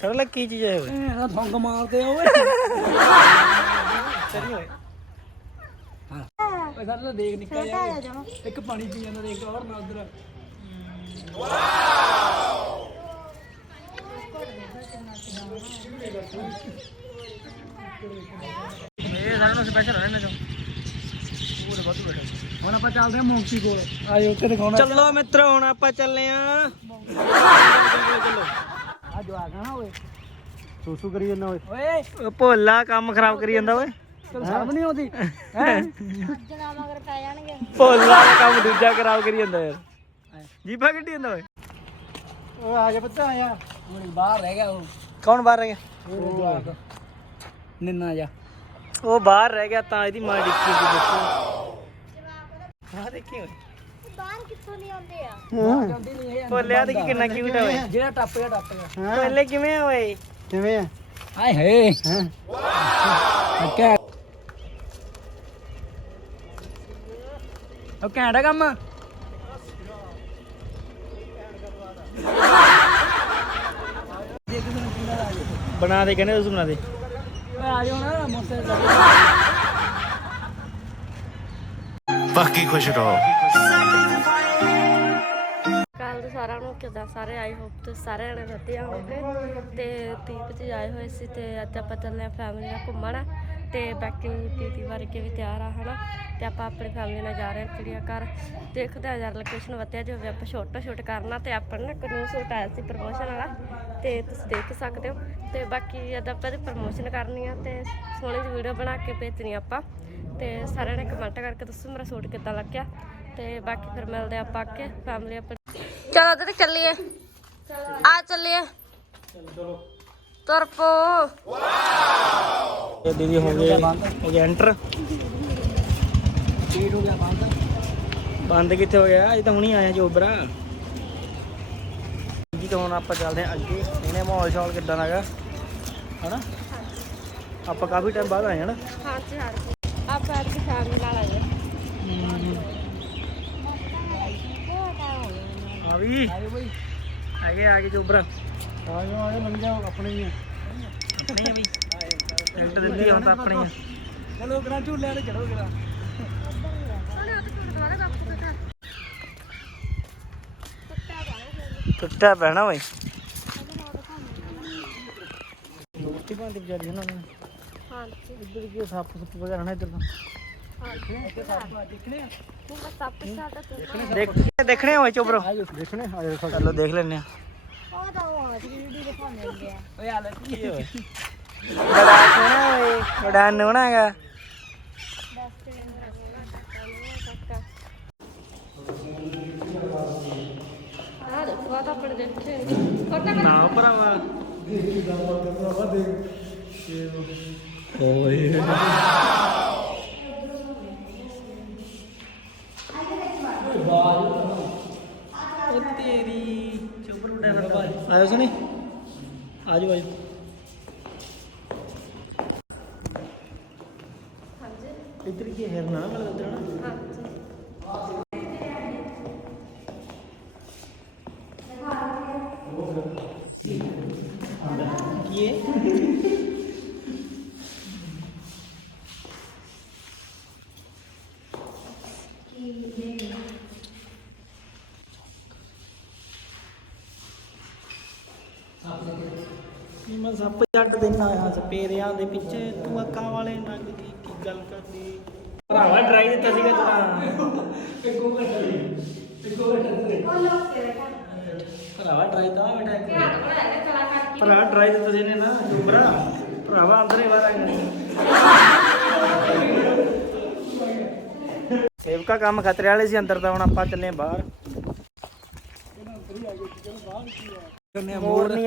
ਸੜ ਲੈ ਕੀ ਚੀਜ਼ ਹੈ ਓਏ ਇਹਦਾ ਥੰਗ ਮਾਰਦੇ ਓਏ। ਚਲੀ ਓਏ ਓਏ ਸਰ ਤਾਂ ਦੇਖ ਨਿੱਕਾ ਜਿਹਾ ਇੱਕ ਪਾਣੀ ਪੀ ਜਾਂਦਾ ਦੇਖ ਹੋਰ ਨਾ ਉਧਰ। ਇਹ ਸਾਰਿਆਂ ਨੂੰ ਸਪੈਸ਼ਲ ਹੈ ਨਾ ਜੋ ਪੂਰੇ ਬਹੁਤ ਬੈਠਾ। ਹੁਣ ਆਪਾਂ ਚੱਲਦੇ ਆ ਮੌਂਕੀ ਕੋਲ। ਆਜੋ ਉੱਥੇ ਦਿਖਾਉਣਾ। ਚੱਲੋ ਮਿੱਤਰੋ ਹੁਣ ਆਪਾਂ ਚੱਲੇ ਆ ਆ ਜਵਾਕ ਆ ਨਾ ਓਏ। ਸੂਸੂ ਕਰੀ ਜਾਂਦਾ ਓਏ। ਓਏ। ਭੋਲਾ ਕੰਮ ਖਰਾਬ ਕਰੀ ਜਾਂਦਾ ਓਏ। ਤੈਨੂੰ ਸ਼ਰਮ ਨਹੀਂ ਆਉਂਦੀ? ਹੈ? ਜਣਾ ਮਗਰ ਪੈ ਜਾਣਗੇ। ਭੋਲਾ ਦਾ ਕੰਮ ਦੂਜਾ ਖਰਾਬ ਕਰੀ ਜਾਂਦਾ ਯਾਰ। ਜੀਪਾ ਕੱਢੀ ਜਾਂਦਾ ਓਏ। ਓ ਆ ਜਾ ਬੱਚਾ ਆਇਆ ਹੁਣ ਬਾਹਰ ਰਹਿ ਗਿਆ ਉਹ। ਕੌਣ ਬਾਹਰ ਰਹਿ ਗਿਆ? ਉਹ ਜਵਾਕ। ਨਿੰਨਾ ਜਾ। ਉਹ ਬਾਹਰ ਰਹਿ ਗਿਆ ਤਾਂ ਇਹਦੀ ਮਾਂ ਡਿੱਕੀ ਸੀ ਦੇਖੋ ਆਹ ਦੇਖੀ ਓਏ। ਬਾਹਰ ਕਿੱਥੋਂ ਨਹੀਂ ਆਉਂਦੇ ਆ? ਜਾਂਦੀ ਨਹੀਂ ਇਹ ਭੋਲਿਆ ਤੇ ਕਿੰਨਾ ਕਿਊਟ ਆ ਓਏ। ਜਿਹੜਾ ਟੱਪ ਗਿਆ ਟੱਪ ਗਿਆ। ਭੋਲੇ ਕਿਵੇਂ ਆ ਓਏ? ਕਿਵੇਂ ਆ? ਹਾਏ ਹੇ ਹਾਂ। ਓਕੇ ਉਹ ਘੈਂਟਾ ਕੰਮ। ਬਣਾ ਦੇ ਕਹਿੰਦੇ ਤੁਸੀਂ ਬਣਾ ਦੇ। ਓਏ ਆ ਜਾਓ ਨਾ ਮੋਸੇ ਬਾਕੀ ਖੁਸ਼ ਰਹੋ। ਕਿਦਾਂ ਸਾਰੇ ਆਈ ਹੋਪ ਤੇ ਸਾਰੇ ਜਣੇ ਵਧੀਆ ਹੋਣਗੇ ਤੇ ਦੀਪ ਜੀ ਆਏ ਹੋਏ ਸੀ ਤੇ ਅੱਜ ਆਪਾਂ ਚੱਲੇ ਆ ਫੈਮਿਲੀ ਨਾਲ ਘੁੰਮਣ ਤੇ ਬਾਕੀ ਦੀਦੀ ਵਰਗੇ ਵੀ ਤਿਆਰ ਆ, ਹਨਾ? ਤੇ ਆਪਾਂ ਆਪਣੀ ਫੈਮਿਲੀ ਨਾਲ ਜਾ ਰਹੇ ਹਾਂ ਚਿੜੀਆ ਘਰ। ਦੇਖਦੇ ਆ ਯਾਰ ਲੋਕੇਸ਼ਨ ਵਧੀਆ ਜੋ ਹੋਵੇ, ਆਪਾਂ ਛੋਟਾ ਸ਼ੂਟ ਕਰਨਾ ਤੇ ਆਪਾਂ ਨਾ ਇੱਕ ਸੂਟ ਆਇਆ ਸੀ ਪ੍ਰਮੋਸ਼ਨ ਵਾਲਾ ਤੇ ਤੁਸੀਂ ਦੇਖ ਸਕਦੇ ਹੋ। ਤੇ ਬਾਕੀ ਜਦ ਆਪਾਂ ਦੀ ਪ੍ਰਮੋਸ਼ਨ ਕਰਨੀ ਆ ਤੇ ਸੋਹਣੀ ਜਿਹੀ ਵੀਡੀਓ ਬਣਾ ਕੇ ਭੇਜਣੀ ਆਪਾਂ। ਤੇ ਸਾਰਿਆਂ ਨੇ ਕਮੈਂਟ ਕਰਕੇ ਦੱਸੋ ਮੇਰਾ ਸੂਟ ਕਿੱਦਾਂ ਲੱਗਿਆ। ਤੇ ਬਾਕੀ ਫਿਰ ਮਿਲਦੇ ਆ ਆਪਾਂ ਅੱਗੇ ਫੈਮਿਲੀ ਆਪਣੀ। ਚਲੋ ਤੇ ਚੱਲੀਏ। ਆ ਚੱਲੀਏ। ਤੁਰ ਪੋ ਇਹ ਦੀਦੀ ਹੋ ਗਏ ਹੋ ਗਏ ਐਂਟਰ ਪੀੜ ਹੋ ਗਿਆ ਬੰਦ ਬੰਦ ਕਿੱਥੇ ਹੋ ਗਿਆ? ਅਜੇ ਤਾਂ ਹੁਣੀ ਆਇਆ ਜੋਬਰਾ। ਜੀ ਤਾਂ ਹੁਣ ਆਪਾਂ ਚੱਲਦੇ ਹਾਂ ਅੱਗੇ। ਇਹਨੇ ਮਾਹੌਲ ਸ਼ੌਲ ਕਿੱਦਾਂ ਦਾ ਹੈਗਾ? ਹਨਾ? ਆਪਾਂ ਕਾਫੀ ਟਾਈਮ ਬਾਅਦ ਆਏ ਹਨਾ ਹਾਂਜੀ ਹਾਂਜੀ। ਆਪਾਂ ਅੱਜ ਫੈਮਿਲੀ ਨਾਲ ਆਏ ਆ ਵੀ। ਆਜੋ ਬਈ ਹੈਗੇ ਆ ਗਏ ਜੋਬਰਾ। ਆਜੋ ਆਜੋ ਲੰਘ ਜਾਓ ਆਪਣੇ ਹੀ ਆ। ਆਪਣੀ ਆ ਵੀ। ਟਿਕਟ ਦਿੱਤੀ ਹੁਣ ਤਾਂ ਆਪਣੀ ਆ। ਚਲੋ ਕਰਾਂ ਝੂਲਿਆਂ ਤੇ ਚੜੋ ਕਰਾਂ ਟੁੱਟਾ ਪੈਣਾ ਓਏ। ਰੋਟੀ ਬੰਦ ਵਿਚਾਰੀ ਨਾ। ਹਾਂਜੀ। ਇੱਧਰ ਕੀ ਸੱਪ ਸੁੱਪ ਵਗੈਰਾ ਨਾ ਇੱਧਰ ਤਾਂ। ਦੇਖਣੇ ਆ ਦੇਖ ਦੇਖਣੇ ਹੋਏ ਚੋਬਰੋ ਆਜੋ ਦੇਖਣੇ ਆਜੋ ਦੇਖੋ ਚਲੋ ਦੇਖ ਲੈਣੇ ਆ। ਉਹ ਤਾਂ ਉਹ ਅੱਜ ਵੀਡੀਓ ਦਿਖਾਉਂਦੇ ਹੁੰਦੇ ਆ ਓਏ ਆ ਲੈ ਕੀ ਹੋਇਆ ਬੜਾ ਸੋਹਣਾ ਓਏ ਬੜਾ ਨੋਣਾ ਹੈਗਾ। ਟੱਕਾ ਆ ਦੇਖੋ ਆ ਦੇਖੇ ਨਹੀਂ ਫੋਟੋ ਨਾ ਭਰਾਵਾ ਓਏ ਉਹ ਤੇਰੀ ਚੁੱਪ ਰੁੱਟਿਆ ਫਿਰ ਆਇਓ ਸੁਣੀ ਆਜੋ ਆਜੋ ਹਾਂਜੀ। ਇੱਧਰ ਕੀ ਹੈ? ਨਾ ਮਿਲ ਉੱਧਰ ਨਾ ਹਾਂਜੀ ਕੀ ਹੈ ਮੈਂ ਜੱਟ ਦੇ ਆਇਆ ਸਪੇਰਿਆਂ ਦੇ ਪਿੱਛੇ ਤੂੰ ਅੱਖਾਂ ਵਾਲੇ ਨੰਗ ਦੀ ਕੀ ਗੱਲ ਕਰਦੀ? ਭਰਾਵਾ ਡਰਾਈ ਦਿੱਤਾ ਸੀਗਾ ਤੇਰਾ ਭਰਾਵਾ ਡਰਾਈ ਤਾਂ ਬੇਟਾ ਇੱਕ ਭਰਾ ਡਰਾਈ ਦਿੱਤਾ ਸੀ ਇਹਨੇ ਨਾ ਜੁਬਰਾ ਭਰਾਵਾ ਅੰਦਰ ਹੀ ਵਾਰਾ ਸੇਵਕਾ ਕੰਮ ਖਤਰੇ ਵਾਲੇ ਸੀ ਅੰਦਰ ਤਾਂ ਹੁਣ ਆਪਾਂ ਚੱਲੇ ਬਾਹਰ। ਮੋਰਨੀ ਹੈ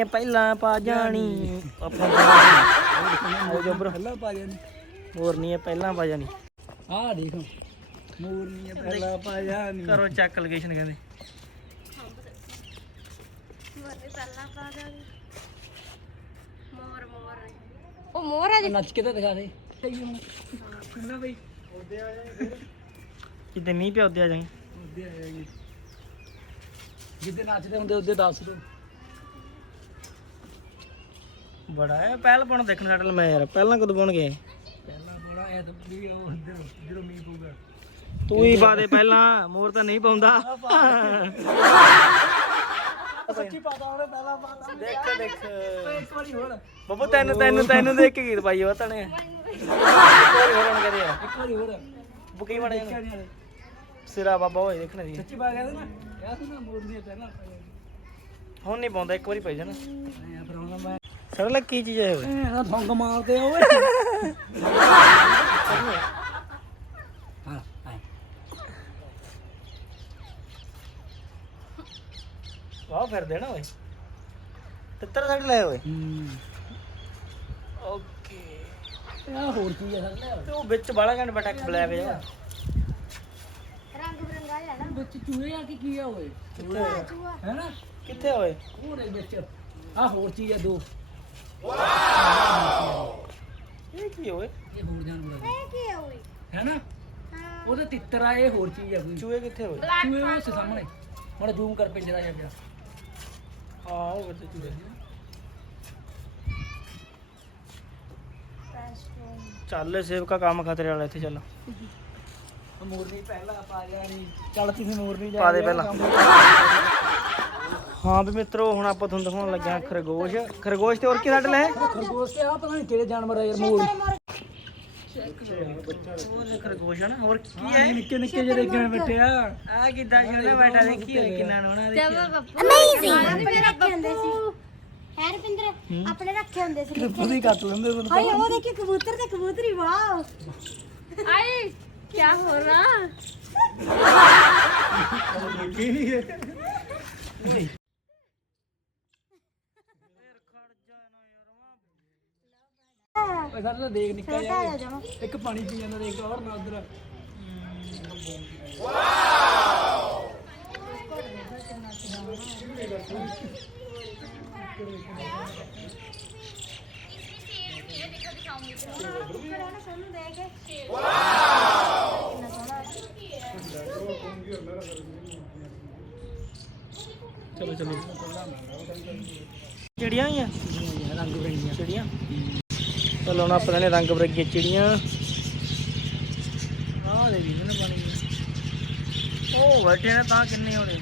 ਪਹਿਲਾਂ ਪਾ ਜਾਣੀ। ਆਪਾਂ ਆਓ ਜੁਬਰਾ ਹੱਲਾ ਪਾ ਜਾਣੀ ਮੋਰਨੀ ਹੈ ਪਹਿਲਾਂ ਪਾ ਜਾਣੀ। ਆ ਦੇਖ ਮੂਰਨੀ ਪਹਿਲਾਂ ਪਾ ਜਾਣੀ। ਕਰੋ ਚੱਕ ਲੋਕੇਸ਼ਨ ਕਹਿੰਦੇ। ਮੋਰੇ ਪਹਿਲਾਂ ਪਾ ਦਾਂਗੇ ਮੋਰ ਮੋਰ ਉਹ ਮੋਰ ਆ ਜੀ। ਨੱਚ ਕੇ ਤਾਂ ਦਿਖਾ ਦੇ। ਸਹੀ ਹੁਣ। ਕਿੰਨਾ ਬਈ? ਜਿੱਦੇ ਮੀਂਹ ਪਿਆ ਉੱਦੇ ਆ ਜਾਈ। ਉਹਦੇ ਆਏਗੀ ਜਿੱਦੇ ਨੱਚਦੇ ਹੁੰਦੇ ਉਹਦੇ ਦੱਸ ਦਿਓ। ਬੜਾ ਹੈ ਪਹਿਲ ਪਾਉਣ ਦੇਖਣ ਸਾਡੇ ਮੈਂ ਯਾਰ ਪਹਿਲਾਂ ਕਦੋਂ ਪਾਉਣ ਗਏ ਪਹਿਲਾਂ ਬੜਾ ਐ ਤਾਂ ਵੀ ਉਹ ਅੰਦਰ ਜਦੋਂ ਮੀਂਹ ਪਊਗਾ। ਤੂੰ ਹੀ ਪਾ ਦੇ ਪਹਿਲਾਂ ਮੋਰ ਤਾਂ ਨਹੀਂ ਪਾਉਂਦਾ। ਸੱਚੀ ਪਤਾ ਉਹਨੇ ਪਹਿਲਾਂ ਪਤਾ ਦੇਖ ਦੇਖ। ਇੱਕ ਵਾਰੀ ਹੋਰ। ਬੱਬੂ ਤੈਨੂੰ ਤੈਨੂੰ ਤੈਨੂੰ ਦੇਖ ਕੇ ਗੀਤ ਪਾਈ ਉਹ ਤਣੇ ਇੱਕ ਵਾਰੀ ਹੋਰ ਹੁਣ ਕਹਦੇ ਆ। ਇੱਕ ਵਾਰੀ ਹੋਰ। ਬੁਕੀ ਸਿਰਾ ਬਾਬਾ ਹੋਏ ਦੇਖਣਾ ਜੀ ਸੱਚੀ ਬਾਤ ਕਹਿੰਦੇ ਨਾ ਕਿਹਾ ਸੀ ਨਾ ਮੋੜ ਦੀ ਪਹਿਲਾਂ ਹੁਣ ਨਹੀਂ ਪਾਉਂਦਾ ਇੱਕ ਵਾਰੀ ਪਾਈ ਜਾਣਾ। ਲੱਗ ਕੀ ਚੀਜ਼ ਹੈ ਓਏ? ਇਹਦਾ ਥੰਗ ਮਾਰਦੇ ਆ ਓਏ। ਹਾਂ ਹਾਂ। ਵਾਹ ਫਿਰਦੇ ਨਾ ਓਏ। ਤਿੱਤਰ ਸਾਡੇ ਲੈ ਓਏ। ਹੂੰ। ਓਕੇ। ਇਹ ਹੋਰ ਕੀ ਹੈ ਸਰ ਤੇ ਉਹ ਵਿੱਚ ਬਾਲਾ ਘੰਟ ਬਟਾ ਬਲੈਕ ਜਿਹਾ। ਰੰਗ ਬਰੰਗਾ ਜਿਹਾ ਨਾ ਵਿੱਚ ਚੂਹੇ ਆ ਕਿ ਕੀ ਆ ਓਏ? ਹੈ ਨਾ ਕਿੱਥੇ ਓਏ? ਹੋਰ ਇਹ ਵਿੱਚ। ਆ ਹੋਰ ਚੀਜ਼ ਆ ਦੋ। ਇਹ ਕੀ ਓਏ ਇਹ ਹੋਰ ਜਾਨਵਰ ਆ ਇਹ ਕੀ ਹੈ ਓਏ ਹੈ। ਨਾ ਉਹਦੇ ਤਿੱਤਰ ਆ ਇਹ ਹੋਰ ਚੀਜ਼ ਆ ਕੋਈ। ਚੂਹੇ ਕਿੱਥੇ ਓਏ ਚੂਹੇ ਉਹ ਸੇ ਸਾਹਮਣੇ। ਹੁਣ ਜ਼ੂਮ ਕਰ ਪਿੰਜਰਾ ਜਾ ਪਿਆ। ਹਾਂ ਉਹ ਕਿੱਥੇ ਚੂਹੇ। ਚੱਲ ਸੇਵਕਾ ਕੰਮ ਖਤਰੇ ਵਾਲਾ ਇੱਥੇ ਚੱਲ। ਮੋਰਨੀ ਪਹਿਲਾਂ ਪਾ ਗਿਆ ਨਹੀਂ ਚੱਲ ਤੁਸੀਂ ਮੋਰਨੀ ਜਾ ਪਾ ਦੇ ਪਹਿਲਾਂ। ਹਾਂ ਵੀ ਮਿੱਤਰੋ ਹੁਣ ਆਪਾਂ ਤੁਹਾਨੂੰ ਦਿਖਾਉਣ ਲੱਗਿਆ ਖਰਗੋਸ਼। ਖਰਗੋਸ਼ ਤੇ ਹੋਰ ਕੀ ਸਾਡੇ ਲੈ ਖਰਗੋਸ਼ ਤੇ ਆ ਪਤਾ ਨਹੀਂ ਕਿਹੜੇ ਜਾਨਵਰ ਆ ਯਾਰ ਮੋਰ ਉਹ ਖਰਗੋਸ਼ ਆ ਨਾ ਹੋਰ ਕੀ ਹਾਂ ਨਿੱਕੇ ਨਿੱਕੇ ਜਿਹੇ ਕਿਵੇਂ ਬੈਠੇ ਆ। ਆ ਕਿੱਦਾਂ ਜਿਹੜਾ ਬੈਠਾ ਦੇਖੀ ਕਿੰਨਾ ਨੋਣਾ ਅਮੇਜ਼ਿੰਗ ਰੱਖੇ ਹੁੰਦੇ ਸੀ। ਹੈ ਰਪਿੰਦਰ ਆਪਣੇ ਰੱਖੇ ਹੁੰਦੇ ਸੀ ਤੁਸੀਂ ਕੱਟ ਲੈਂਦੇ ਮੈਨੂੰ ਹਾਏ ਉਹ ਦੇਖੀ ਕਬੂਤਰ ਤੇ ਕਬੂਤਰੀ ਵਾਓ। ਆਏ ਕੀ ਹੋ ਰਹਾ? ਓਏ ਸਾਡੇ ਤਾਂ ਦੇਖ ਨਿੱਕਾ ਜਿਹਾ ਇੱਕ ਪਾਣੀ ਪੀ ਜਾਂਦਾ ਦੇਖ ਹੋਰ ਨਾ ਉਧਰ। ਚਲੋ ਚਲੋ। ਚਿੜੀਆਂ ਹੀ ਆ ਰੰਗ ਬਰੰਗੀਆਂ ਚਿੜੀਆਂ। ਚਲੋ ਹੁਣ ਆਪਾਂ ਨੇ ਰੰਗ ਬਰੰਗੀਆਂ ਚਿੜੀਆਂ। ਆਹ ਦੇ ਵੀ ਨੇ ਪਾਣੀ। ਉਹ ਬੈਠੇ ਨੇ ਤਾਂ ਕਿੰਨੇ ਹੋਣੇ?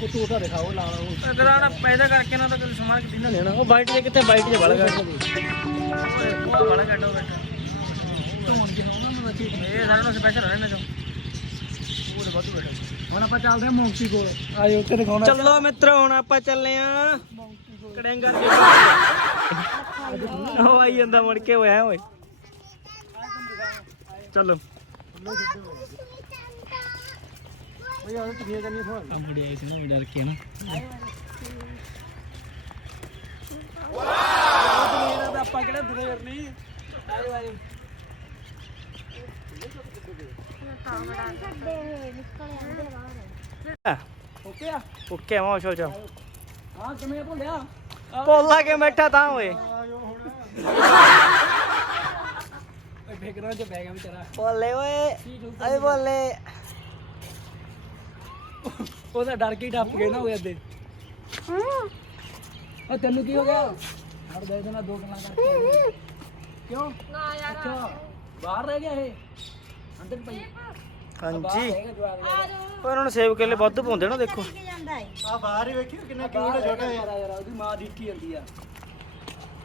ਕੁੱਤੂ ਤਾਂ ਦਿਖਾਓ ਲਾ ਉਹ ਅਗਰ ਆਣਾ ਪੈਦਾ ਕਰਕੇ ਨਾ ਤਾਂ ਕੋਈ ਸਮਾਨ ਕਿੱਥੇ ਨਾ ਲੈਣਾ। ਉਹ ਬਾਈਟ ਜੇ ਕਿੱਥੇ ਬਾਈਟ ਜੇ ਬੜਾ ਗੱਡ ਉਹ ਬੜਾ ਗੱਡ ਉਹ ਬੈਠਾ ਇਹ ਸਪੈਸ਼ਲ ਜੋ ਉਹ ਵਾਧੂ ਬੈਠਾ। ਹੁਣ ਆਪਾਂ ਚੱਲਦੇ ਆ ਮੌਂਕੀ ਕੋਲ। ਆਜੋ ਉੱਥੇ ਦਿਖਾਉਣਾ। ਚਲੋ ਮਿੱਤਰੋ ਹੁਣ ਆਪਾਂ ਚੱਲੇ ਆ ਕੜੈਂਗਰ ਦੇ ਉਹ ਆਈ ਜਾਂਦਾ ਮੁੜ ਕੇ ਹੋਇਆ ਓਏ। ਚਲੋ। ਓਏ ਯਾਰ ਤੁਸੀਂ ਕਰਨੀ ਫੋਨ ਆ ਮੁੜੀ ਆਈ ਸੀ ਨਾ ਡਰ ਕੇ ਨਾ। ਮੇਰਾ ਤਾਂ ਆਪਾਂ ਕਿਹੜਾ ਦਲੇਰ ਨਹੀਂ? ਆਜੋ ਆਜੋ ਓਕੇ ਆ। ਓਕੇ ਆਵਾਂ ਚਲ ਜਾ ਹਾਂ ਕਿਵੇਂ ਭੁੱਲਿਆ? ਪੋਲਾ ਕੇ ਬੈਠਾ ਤਾਂ ਓਏ? ਓਏ ਫੇਕਰਾਂ ਚ ਬਹਿ ਗਿਆ ਵਿਚਾਰਾ। ਬੋਲੇ ਓਏ ਅਰੇ ਬੋਲੇ ਉਹਦਾ ਡਰ ਕੇ ਹੀ ਟੱਪ ਗਏ ਨਾ ਉਹ ਅੱਦੇ ਉਹ ਤੈਨੂੰ ਕੀ ਹੋ ਗਿਆ? ਹੜ ਦੇ ਦੇਣਾ ਦੋ ਗੱਲਾਂ ਕਰਕੇ। ਕਿਉਂ? ਨਾ ਯਾਰ। ਅੱਛਾ ਬਾਹਰ ਰਹਿ ਗਿਆ ਇਹ? ਅੰਦਰ ਪਈ। ਹਾਂਜੀ। ਪਰ ਉਹਨਾਂ ਨੂੰ ਸੇਵ ਕੇਲੇ ਵੱਧ ਪਾਉਂਦੇ ਨਾ ਦੇਖੋ। ਆ ਬਾਹਰ ਹੀ ਵੇਖੀ ਕਿੰਨਾ ਕਿਊਟ ਛੋਟਾ ਯਾਰ ਯਾਰ ਉਹਦੀ ਮਾਂ ਦਿੱਤੀ ਜਾਂਦੀ ਆ।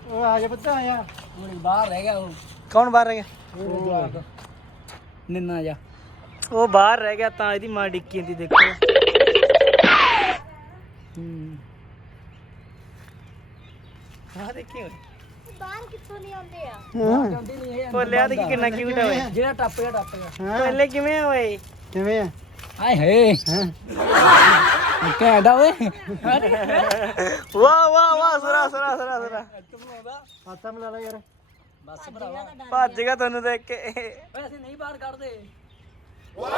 ਉਹ ਆ ਜਾ ਬੱਚਾ ਆਇਆ ਹੁਣ ਬਾਹਰ ਰਹਿ ਗਿਆ ਉਹ। ਕੌਣ ਬਾਹਰ ਰਹਿ ਗਿਆ? ਨਿੰਨਾ ਜਾ। ਉਹ ਬਾਹਰ ਰਹਿ ਗਿਆ ਤਾਂ ਇਹਦੀ ਮਾਂ ਡਿੱਕੀ ਜਾਂਦੀ ਦੇਖੋ। ਹੂੰ। ਆਹ ਦੇਖੀ ਓਏ ਬਾਹਰ ਕਿੱਥੋਂ ਨਹੀਂ ਆਉਂਦੇ ਆ? ਜਾਂਦੀ ਨਹੀਂ ਇਹ ਬੋਲਿਆ ਤੇ ਕਿੰਨਾ ਕਿਊਟ ਹੈ। ਓਏ ਜਿਹੜਾ ਟੱਪ ਗਿਆ ਟੱਪ ਗਿਆ। ਪਹਿਲੇ ਕਿਵੇਂ ਆ ਓਏ? ਕਿਵੇਂ ਆ? ਹਾਏ ਹੇ। ਕਹਿੰਦਾ ਓਏ। ਵਾਹ ਵਾਹ ਵਾਹ ਸਰਾ ਸਰਾ ਸਰਾ ਸਰਾ ਹੱਥਾਂ ਮਿਲਾ ਲੈ ਯਾਰ। ਬਸ ਭਰਾਵਾ। ਭੱਜ ਗਿਆ ਤੁਹਾਨੂੰ ਦੇਖ ਕੇ। ਓਏ ਅਸੀਂ ਨਹੀਂ ਬਾਹਰ ਕੱਢਦੇ। ਉਹ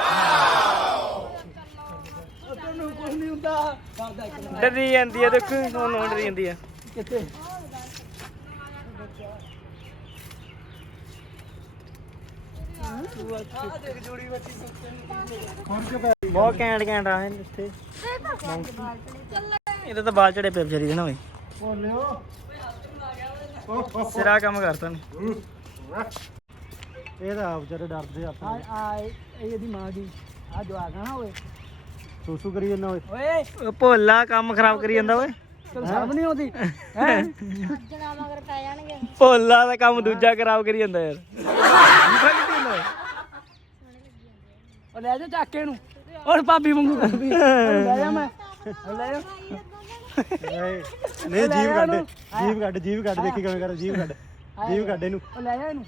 ਤੈਨੂੰ ਕੁਝ ਨਹੀਂ ਹੁੰਦਾ। ਕਰਦਾ ਇੱਕ ਡਰੀ ਜਾਂਦੀ ਆ ਦੇਖੋ ਉਹਨੂੰ ਡਰੀ ਜਾਂਦੀ ਆ। ਕਿੱਥੇ ਆ ਦੇਖ ਜੋੜੀ ਬੱਚੀ ਸੁੱਤੇ ਬਹੁਤ ਘੈਂਟ ਘੈਂਟ ਆ ਇੱਥੇ ਇਹਦਾ ਤਾਂ ਬਾਲ ਚੜੇ ਪਏ ਵਿਚਾਰੀ ਦੇ ਨਾ ਓਏ। ਬੋਲਿਓ ਸਿਰਾ ਕੰਮ ਕਰਤਾ ਨੇ ਇਹ ਤਾਂ ਵਿਚਾਰੇ ਡਰਦੇ ਆ ਆ ਆ ਇਹ ਇਹਦੀ ਮਾਂ ਦੀ। ਆ ਜੋ ਆ ਨਾ ਓਏ। ਸੂਸੂ ਕਰੀ ਜਾਂਦਾ ਓਏ। ਓਏ ਭੋਲਾ ਕੰਮ ਖਰਾਬ ਕਰੀ ਜਾਂਦਾ ਓਏ। ਤੈਨੂੰ ਸ਼ਰਮ ਨਹੀਂ ਆਉਂਦੀ? ਹੈ? ਜਣਾ ਮਗਰ ਪੈ ਜਾਣਗੇ। ਭੋਲਾ ਦਾ ਕੰਮ ਦੂਜਾ ਖਰਾਬ ਕਰੀ ਜਾਂਦਾ ਯਾਰ। ਉਹ ਲੈ ਜਾ ਚੱਕੇ ਨੂੰ ਔਰ ਭਾਬੀ ਵਾਂਗੂ ਕਰਦੀ ਲੈ ਜਾ ਮੈਂ। ਲੈ ਜਾ। ਨਹੀਂ ਜੀਵ ਕੱਢ ਜੀਵ ਕੱਢ ਜੀਵ ਕੱਢ ਦੇਖੀ ਕਿਵੇਂ ਕਰ ਜੀਵ ਕੱਢ। ਜੀਵ ਕੱਢ ਇਹਨੂੰ। ਉਹ ਲੈ ਜਾ ਇਹਨੂੰ।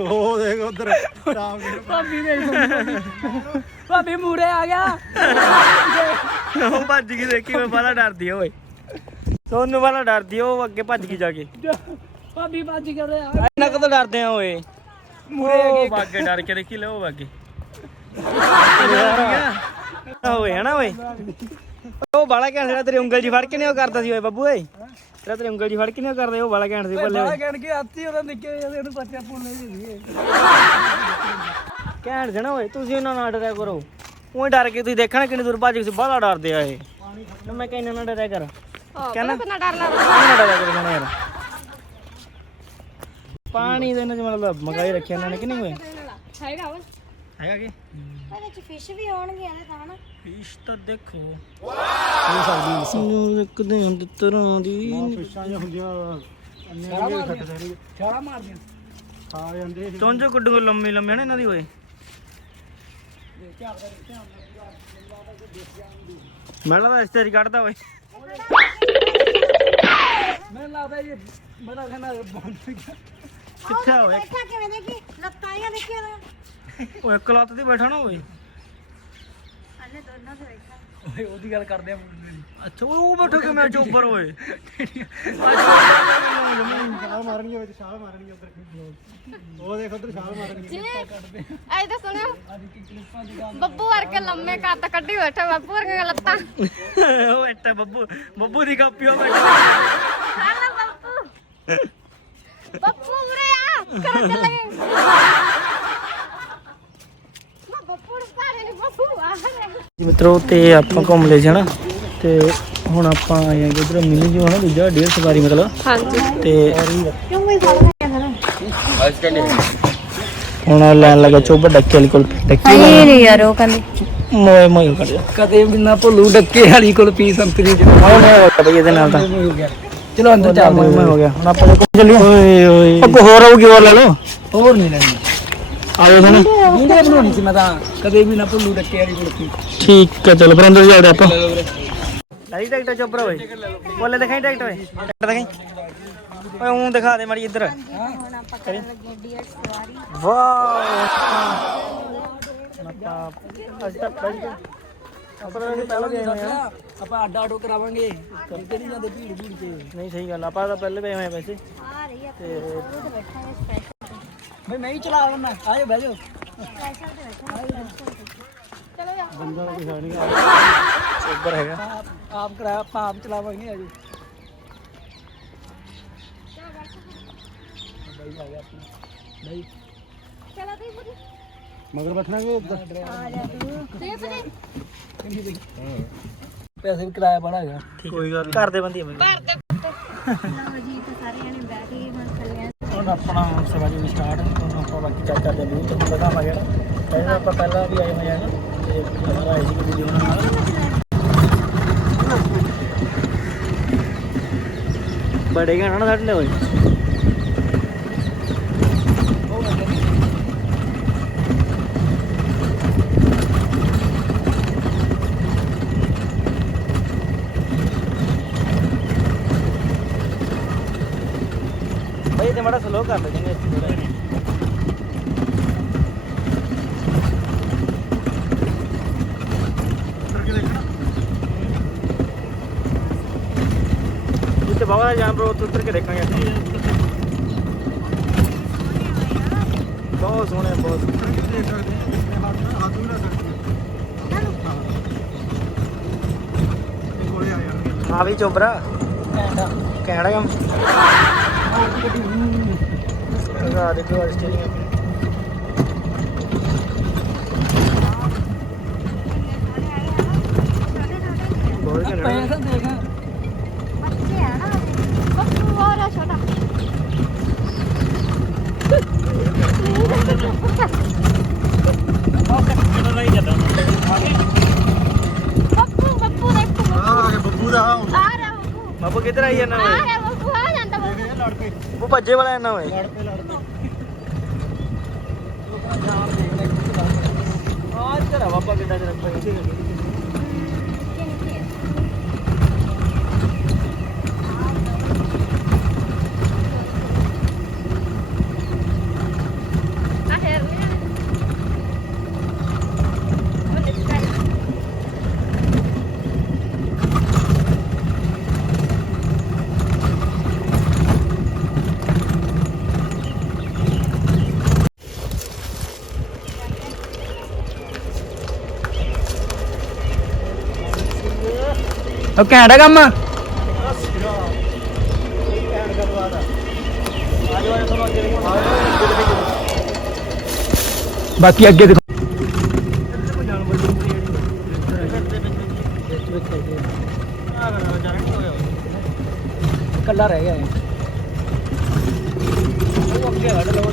ਉਹ ਦੇਖ ਉਧਰ। ਰਾਮ ਜੀ। ਭਾਬੀ ਦੇ ਭਾਬੀ ਮੂਰੇ ਆ ਗਿਆ। ਉਹ ਭੱਜ ਗਈ ਦੇਖੀ ਮੈਂ ਬਾਲਾ ਡਰਦੀ ਓਏ। ਸੋਨੂੰ ਬਾਲਾ ਡਰਦੀ ਆ, ਉਹ ਅੱਗੇ ਭੱਜ ਗਈ ਜਾ ਕੇ। ਭਾਬੀ ਭੱਜ ਗਿਆ ਇਹਨਾਂ ਕਦੋਂ ਡਰਦੇ ਆ ਓਏ। ਮੂਰੇ ਗਏ ਅੱਗੇ ਡਰ ਕੇ ਦੇਖੀ ਲੈ ਉਹ ਅੱਗੇ ਓਏ ਹਨਾ ਓਏ? ਉਹ ਬਾਲਾ ਕਹਿਣ ਜਿਹੜਾ ਤੇਰੀ ਉਂਗਲ ਜੀ ਫੜ ਕੇ ਨਹੀਂ ਉਹ ਕਰਦਾ ਸੀ ਓਏ ਬੱਬੂ ਓਏ। ਤੇਰਾ ਤੇਰੀ ਉਂਗਲ ਜੀ ਫੜ ਕੇ ਨਹੀਂ ਉਹ ਕਰਦਾ ਉਹ ਬਾਲਾ ਕਹਿਣ ਸੀ ਬੱਲੇ ਓਏ ਕਹਿਣ ਕੇ ਆਤੀ ਉਹਦਾ ਨਿੱਕੇ ਜਿਹੇ ਇਹਨੂੰ ਪੱਤਿਆ ਪੁੰਨੇ ਜੀ ਕਹਿਣ ਦੇਣਾ ਓਏ ਤੁਸੀਂ ਉਹਨਾਂ ਨਾਲ ਡਰਿਆ ਕਰੋ। ਉਹ ਡਰ ਕੇ ਤੁਸੀਂ ਦੇਖਣਾ ਕਿੰਨੀ ਦੂਰ ਭੱਜ ਗਏ ਸੀ ਬਾਹਲਾ ਡਰਦੇ ਆ ਇਹ। ਮੈਂ ਕਹਿੰਦਾ ਨਾ ਡਰਿਆ ਕਰ। ਪਾਣੀ ਦੇ ਨਾਲ ਮਤਲਬ ਮਗਾਈ ਰੱਖਿਆ ਇਹਨਾਂ ਨੇ ਕਿ ਨਹੀਂ ਓਏ ਹੈਗਾ ਵਾ। ਹੈਗਾ ਕੀ? ਇਹਦੇ ਚ ਫਿਸ਼ ਵੀ ਆਉਣਗੇ ਇਹਦੇ ਤਾਂ ਨਾ। ਫਿਸ਼ ਤਾਂ ਦੇਖੋ। ਹੋ ਸਕਦੀ ਨੂੰ ਦੇਖਦੇ ਹਾਂ ਤੇ ਤਰ੍ਹਾਂ ਦੀ। ਫਿਸ਼ਾਂ ਜਿਹੀਆਂ ਹੁੰਦੀਆਂ ਛਾਲਾ ਮਾਰਦੀਆਂ। ਖਾ ਜਾਂਦੇ ਸੀ। ਚੁੰਝ ਕੁੱਡੂ ਲੰਮੀ ਲੰਮੀ ਨੇ ਇਹਨਾਂ ਦੀ ਓਏ। ਮੈਂ ਲੱਗਦਾ ਇਸ ਤੇਰੀ ਕੱਢਦਾ ਓਏ ਮੈਨੂੰ ਲੱਗਦਾ ਇਹ ਮੇਰਾ ਕਹਿੰਦਾ ਬੰਦ ਗਿਆ। ਕਿੱਥੇ ਆ ਓਏ? ਬੈਠਾ ਕਿਵੇਂ ਦੇਖੀ ਲੱਤਾਂ ਜਾਂ ਦੇਖੀ ਉਹਦਾ ਓਏ ਇੱਕ ਲੱਤ ਤੇ ਬੈਠਾ ਨਾ ਓਏ। ਅੰਨੇ ਦੋਨਾਂ ਤੇ ਬੈਠਾ। ਓਏ ਉਹਦੀ ਗੱਲ ਕਰਦੇ ਆ ਮੁੰਡੇ ਦੀ। ਅੱਛਾ ਉਹ ਬੈਠੋ ਕਿ ਮੈਂ ਚੋਪਰ ਓਏ। ਛਾਲ ਮਾਰਨੀ ਹੋਵੇ ਤੇ ਛਾਲ ਮਾਰਨੀ ਉਧਰ। ਉਹ ਦੇਖ ਉਧਰ ਛਾਲ ਮਾਰਨੀ ਐ ਤਾਂ ਸੁਣਿਓ। ਬੱਬੂ ਵਰਗੇ ਲੰਮੇ ਕੱਟ ਕੱਢੀ ਬੈਠਾ ਬੱਬੂ ਵਰਗੇ ਲੱਤਾਂ। ਬੱਬੂ ਬੱਬੂ ਦੀ ਕਾਪੀ ਉਹ ਬੈਠਾ। ਉਰੇ ਆ ਚੱਲੇ ਮੈਂ ਨੂੰ ਪਾਰੇ ਆ ਜੀ ਮਿੱਤਰੋ ਤੇ ਆਪਾਂ ਘੁੰਮ ਲਏ ਸੀ ਹਨਾ ਤੇ ਹੁਣ ਆਪਾਂ ਆਏ ਹਾਂ ਉਧਰ ਮਿਨੀ ਜੋ ਹਨਾ ਦੂਜਾ ਡੇਢ ਸਵਾਰੀ ਮਤਲਬ ਹਾਂਜੀ ਤੇ ਕਿਉਂ ਕੋਈ ਫੜ ਰਿਹਾ ਨਾ ਹੁਣ ਲੈਣ ਲੱਗਾ ਚੋਬਾ ਡੱਕੇ ਵਾਲੀ ਕੋਲ ਡੱਕੀ ਨਹੀਂ ਯਾਰ ਉਹ ਕਹਿੰਦੇ ਮੋਏ ਮੋਏ ਕਰ ਜਾ ਕਦੇ ਵੀ ਨਾ ਭੁੱਲੂ ਡੱਕੇ ਵਾਲੀ ਕੋਲ ਪੀ ਸੰਤਰੀ ਚ ਮੋਏ ਮੋਏ ਹੋ ਗਿਆ ਬਈ ਇਹਦੇ ਨਾਲ ਤਾਂ ਹੋ ਗਿਆ ਚਲੋ ਅੰਦਰ ਚੱਲਦੇ ਮੋਏ ਮੋਏ ਹੋ ਗਿਆ ਹੁਣ ਆਪਾਂ ਕੋਲ ਚੱਲੀਏ। ਓਏ ਓਏ ਅੱਗੋਂ ਹੋਰ ਆਊਗੀ ਹੋਰ ਲੈ ਲਓ। ਹੋਰ ਨਹੀਂ ਲੈਣੀ। ਆਜੋ ਤੁਹਾਨੂੰ ਵੀਡੀਓ ਬਣਾਉਣੀ ਸੀ ਮੈਂ ਤਾਂ ਕਦੇ ਵੀ ਨਾ ਭੁੱਲੂ ਡੱਕੇ ਵਾਲੀ ਪੀ ਠੀਕ ਹੈ ਚਲੋ ਫਿਰ ਅੰਦਰ ਚੱਲਦੇ ਆਪਾਂ। ਆਈ ਟਿਕਟ ਚੋਪਰ ਓਏ। ਬੋਲੇ ਦਿਖਾਈ ਟਿਕਟ ਓਏ। ਟਿਕਟ ਦਿਖਾਈ। ਓਏ ਉਹ ਦਿਖਾ ਦੇ ਮਾਰੀ ਇੱਧਰ। ਹੁਣ ਆਪਾਂ ਕਰਨ ਲੱਗੇ ਡੀਅਰ ਸਵਾਰੀ ਵਾਹ ਆਪਾਂ ਅੱਜ ਤੱਕ ਪਹਿਲਾਂ ਆਪਾਂ ਤਾਂ ਪਹਿਲਾਂ ਆਏ ਹੋਏ ਆ ਆਪਾਂ ਅੱਡਾ ਆਟੋ ਕਰਾਵਾਂਗੇ। ਕਿਤੇ ਨਹੀਂ ਜਾਂਦੇ ਭੀੜ ਭੀੜ ਤੇ। ਨਹੀਂ ਸਹੀ ਗੱਲ ਆਪਾਂ ਤਾਂ ਪਹਿਲੇ ਪਏ ਹੋਏ ਆ ਵੈਸੇ। ਆ ਰਹੀ ਆ ਤੇ ਬੈਠਾਂਗੇ ਸਪੈਸ਼ਲ ਬਈ ਮੈਂ ਹੀ ਚਲਾ ਲੈਣਾ ਆ ਜਾ ਬਹਿ ਜਾਓ। ਸਪੈਸ਼ਲ ਤੇ ਬੈਠਾਂਗੇ ਚਲੋ ਯਾਰ ਬੰਦਾ ਕੋਈ ਹੈ ਨਹੀਂ ਉੱਪਰ ਹੈਗਾ। ਆਪ ਕਰਾਇਆ ਆਪਾਂ ਆਪ ਚਲਾਵਾਂਗੇ ਆ ਜੀ ਬਾਈ ਆ ਗਿਆ ਆਪਣਾ। ਬਾਈ। ਚਲੋ ਤੇ ਬੁਰੀ। ਮਗਰ ਬੈਠਣਾ ਵੀ ਆ ਜਾ ਤੂੰ ਤੇ ਬੁਰੀ ਪੈਸੇ ਵੀ ਕਿਰਾਇਆ ਬੜਾ ਹੈਗਾ। ਕੋਈ ਗੱਲ ਘਰ ਦੇ ਬੰਦੀ ਜੀ ਹੁਣ ਹੁਣ ਆਪਣਾ ਸਵਾਰੀ ਵੀ ਸਟਾਰਟ ਹੁਣ ਆਪਾਂ ਬਾਕੀ ਚੱਲ ਚੱਲਦੇ ਵੀ ਤੇ ਹੁਣ ਦਿਖਾਵਾਂਗੇ ਨਾ ਪਹਿਲਾਂ ਆਪਾਂ ਪਹਿਲਾਂ ਵੀ ਆਏ ਹੋਏ ਆ ਨਾ ਤੇ ਹਮਾਰਾ ਆਈ ਸੀ ਕਿ ਉਹਨਾਂ ਨਾਲ ਬੜੇ ਗਾਣਾ ਨਾ ਸਾਡੇ ਹੋਏ ਬਈ ਤੇ ਮਾੜਾ ਸਲੋ ਕਰ ਇੱਥੇ ਥੋੜਾ ਜਿੱਥੇ ਬਾਬਾ ਦਾ ਜਾਨਵਰ ਉੱਥੇ ਉਤਰ ਕੇ ਦੇਖਾਂਗੇ ਬਹੁਤ ਸੋਹਣੇ ਆ, ਬਹੁਤ ਆ ਵੀ ਚੋਬਰਾ। Agora, agora, estrelinha. ਪੈਸਾ ਦੇਗਾ ਬੱਚੇ ਆ ਨਾ ਬੱਚੂ ਆ ਰਿਹਾ ਛੋਟਾ ਬੱਬੂ ਬੱਬੂ ਦੇਖੋ ਆ ਰਿਹਾ ਬੱਬੂ। ਬੱਬੂ ਕਿੱਧਰ ਆਈ ਜਾਂਦਾ ਵੇ ਆ ਰਿਹਾ ਲੜ ਪਏ। ਉਹ ਭੱਜੇ ਵਾਲਾ ਜਾਂਦਾ ਓਏ। ਲੜ ਪਏ ਲੜ ਪਏ। ਆ ਇੱਧਰ ਆ ਬਾਬਾ ਕਿੱਡਾ ਜਰਾ ਪਈ ਉਹ ਘੈਂਟਾ ਕੰਮ। ਬਾਕੀ ਅੱਗੇ ਦੇਖੋ ਕੱਲਾ ਰਹਿ ਗਿਆ ਉਹ ਅੱਗੇ ਹੜ ਲੋੜ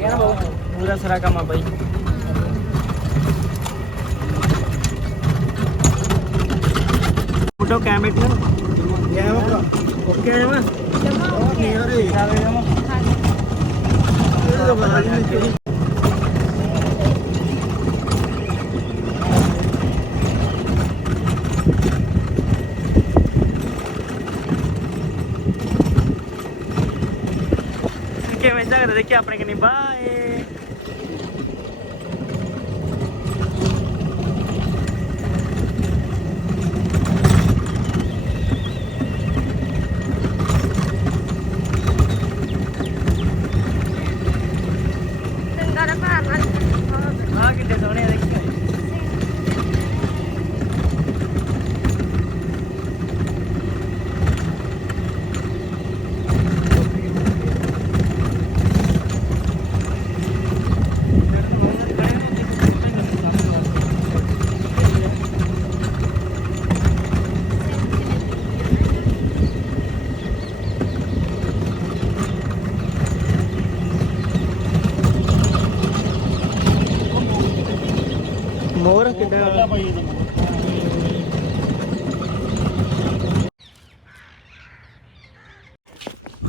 ਪੂਰਾ ਸਾਰਾ ਕੰਮ ਆ ਕਿਵੇਂ ਝਗੜਾ ਦੇਖੀ ਆਪਣੇ ਕਿ ਨਹੀਂ ਬਾਏ ਆ ਕਿੱਡੇ ਸੋਹਣੇ ਆ ਦੇਖੀ ਮੋਰ ਕਿੱਡਾ?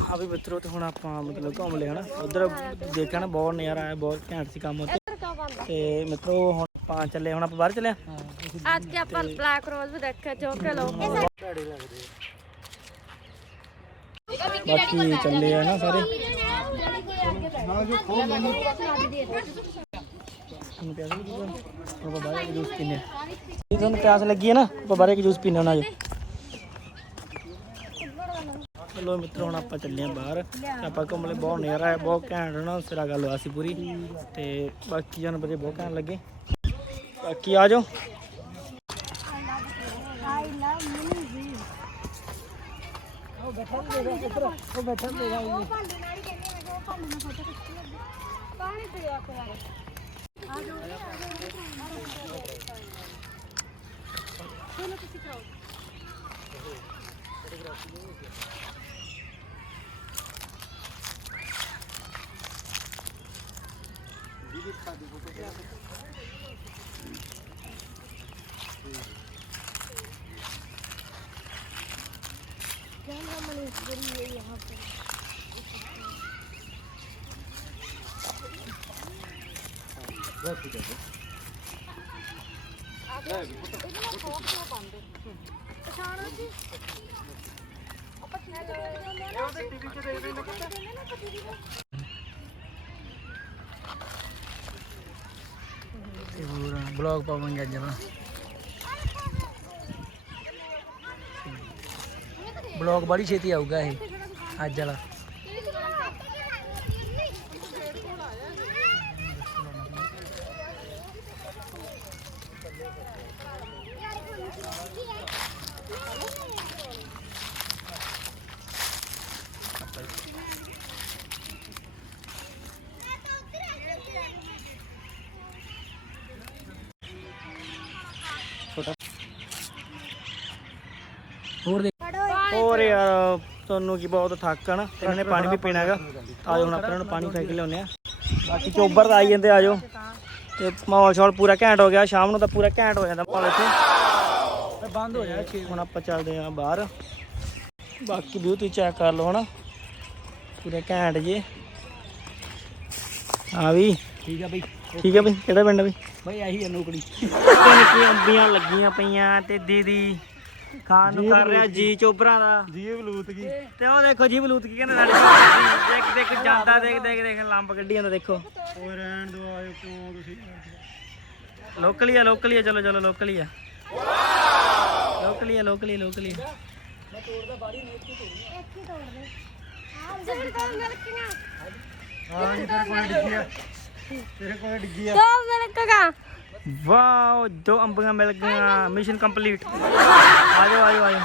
ਹਾਂ ਵੀ ਮਿੱਤਰੋ ਤੇ ਹੁਣ ਆਪਾਂ ਮਤਲਬ ਘੁੰਮ ਲਿਆ ਹਨਾ? ਉਧਰ ਦੇਖਿਆ ਨਾ ਬਹੁਤ ਨਜ਼ਾਰਾ ਆਇਆ ਬਹੁਤ ਘੈਂਟ ਸੀ ਕੰਮ ਉੱਥੇ। ਤੇ ਮਿੱਤਰੋ ਹੁਣ ਆਪਾਂ ਚੱਲੇ ਹੁਣ ਆਪਾਂ ਬਾਹਰ ਚੱਲੇ ਆ? ਅੱਜ ਕੇ ਆਪਾਂ ਬਲੈਕ ਰੋਜ਼ ਵੀ ਦੇਖਿਆ ਜੋ ਕਿ ਲੋਕ ਬਾਕੀ ਚੱਲੇ ਆ ਨਾ ਸਾਰੇ। ਤੁਹਾਨੂੰ ਪਿਆਸ ਲੱਗੀ ਹੁਣ ਆਪਾਂ ਬਾਹਰ ਇੱਕ ਜੂਸ ਪੀਨੇ ਆ ਜੇ, ਤੁਹਾਨੂੰ ਪਿਆਸ ਲੱਗੀ ਹੈ ਨਾ, ਆਪਾਂ ਬਾਹਰ ਇੱਕ ਜੂਸ ਪੀਨੇ ਹੁਣ ਆਜੋ ਚਲੋ ਮਿੱਤਰੋ, ਹੁਣ ਆਪਾਂ ਚੱਲੇ ਆ ਬਾਹਰ। ਆਪਾਂ ਘੁੰਮ ਲਏ, ਬਹੁਤ ਨਜ਼ਾਰਾ ਹੈ ਬਹੁਤ ਘੈਂਟ ਨਾ ਸਿਰਾ ਗੱਲ ਹੋਇਆ ਸੀ ਪੂਰੀ। ਤੇ ਬਾਕੀ ਜਾਨ ਬੜੇ ਬਹੁਤ ਘੈਂਟ ਲੱਗੇ। ਬਾਕੀ ਆ ਜਾਓ। क्या नाम है यहाँ पर ਤੇ ਹੋਰ ਬਲੌਗ ਪਾਵਾਂਗੇ ਅੱਜ ਆਪਣਾ ਬਲੌਗ ਬੜੀ ਛੇਤੀ ਆਊਗਾ ਇਹ ਅੱਜ ਵਾਲਾ। ਤੁਹਾਨੂੰ ਕੀ ਬਹੁਤ ਥੱਕਣ ਤੇ ਇਹਨੇ ਪਾਣੀ ਵੀ ਪੀਣਾ ਹੈਗਾ। ਆਜੋ ਹੁਣ ਆਪਾਂ ਇਹਨਾਂ ਨੂੰ ਪਾਣੀ ਫੇਕ ਕੇ ਲਿਆਉਂਦੇ ਆ। ਬਾਕੀ ਚੋਬਰ ਤਾਂ ਆਈ ਜਾਂਦੇ ਆਜੋ ਤੇ ਮਾਹੌਲ ਸ਼ੌਲ ਪੂਰਾ ਘੈਂਟ ਹੋ ਗਿਆ ਸ਼ਾਮ ਨੂੰ ਤਾਂ ਪੂਰਾ ਘੈਂਟ ਹੋ ਜਾਂਦਾ ਮਾਹੌਲ ਇੱਥੇ। ਬੰਦ ਹੋ ਜਾ ਹੁਣ ਆਪਾਂ ਚੱਲਦੇ ਆ ਬਾਹਰ। ਬਾਕੀ ਵਿਊ ਤੁਸੀਂ ਚੈੱਕ ਕਰ ਲਓ ਹਨਾ। ਪੂਰੇ ਘੈਂਟ ਜੇ। ਆ ਵੀ। ਠੀਕ ਆ ਬਈ। ਠੀਕ ਹੈ ਬਈ ਕਿਹੜਾ ਪਿੰਡ ਬਈ? ਬਈ ਆਹੀ ਹੈ ਨੌਕਰੀ। ਨਿੱਕੀਆਂ ਅੰਬੀਆਂ ਲੱਗੀਆਂ ਪਈਆਂ ਤੇ ਦੀਦੀ ਖਾਣ ਨੂੰ ਕਰ ਰਿਹਾ ਜੀ ਚੋਬਰਾਂ ਦਾ। ਜੀਵ ਲੂਤ ਗਈ। ਤੇ ਉਹ ਦੇਖੋ ਜੀ ਬਲੂਤ ਕੀ ਕਹਿੰਦੇ ਸਾਡੇ। ਦੇਖ ਦੇਖ ਜਾਂਦਾ ਦੇਖ ਦੇਖ ਦੇਖ ਲੰਬ ਕੱਢੀ ਜਾਂਦਾ ਦੇਖੋ। ਓਏ ਰਹਿਣ ਦੋ ਆਇਓ ਕਿਉਂ ਤੁਸੀਂ? ਲੋਕਲੀ ਆ ਲੋਕਲੀ ਆ ਚਲੋ ਚਲੋ ਲੋਕਲੀ ਆ। ਲੋਕਲੀ ਆ ਲੋਕਲੀ ਲੋਕਲੀ ਹਾਂ ਜੀ ਤੇਰੇ ਕੋਲ ਡਿੱਗੀ ਆ ਤੇਰੇ ਕੋਲ ਡਿੱਗੀ ਆ। ਦੋ ਮਿੰਟ ਕਾ। ਵਾਓ ਦੋ ਅੰਬੀਆਂ ਮਿਲ ਗਈਆਂ। ਮਿਸ਼ਨ ਕੰਪਲੀਟ ਆ ਜਾਓ ਆ ਜਾਓ ਆ ਜਾਓ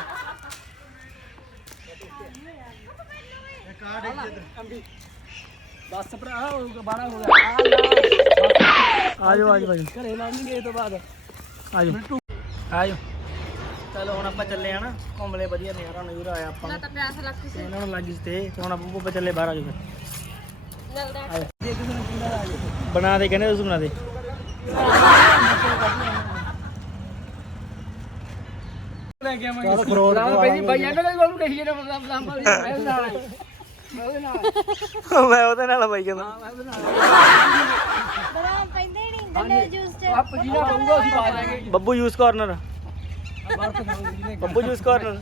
ਕਾ ਡਿੱਗੀ ਇੱਧਰ ਬਸ ਭਰਾ ਹੋ ਗਿਆ 12 ਹੋ ਗਿਆ। ਆ ਜਾਓ ਆ ਜਾਓ ਆ ਜਾਓ ਘਰੇ ਲਾਉਣਗੇ ਇਹ ਤੋਂ ਬਾਅਦ। ਆ ਜਾਓ ਆ ਜਾਓ ਚਲੋ ਹੁਣ ਆਪਾਂ ਚੱਲੇ ਆ ਨਾ ਘੁੰਮਲੇ ਵਧੀਆ ਨਜ਼ਾਰਾ ਨਜ਼ੂਰਾ ਆਇਆ ਆਪਾਂ ਨੂੰ। ਤਾਂ ਪਿਆਸ ਲੱਗ ਤੇ ਇਹਨਾਂ ਨੂੰ ਲੱਗੀ ਤੇ ਹੁਣ ਆਪਾਂ ਆਪਾਂ ਚੱਲੇ ਬਾਹਰ ਆ ਜਾਓ ਫਿਰ। ਮਿਲਦਾ ਬਣਾ ਦੇ ਕਹਿੰਦੇ ਤੁਸੀਂ ਬਣਾ ਦੇ। ਚੱਲ ਫਰੋਡ ਮੈਂ ਉਹਦੇ ਨਾਲ। ਬਾਈ ਕਹਿੰਦਾ। ਬੜਾ ਪੈਂਦੇ ਨਹੀਂ ਗੰਨੇ ਜੂਸ ਚ। Babbu juice corner. Babbu juice corner.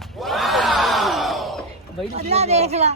ਅੱਲਾ ਦੇਖ ਲਾ।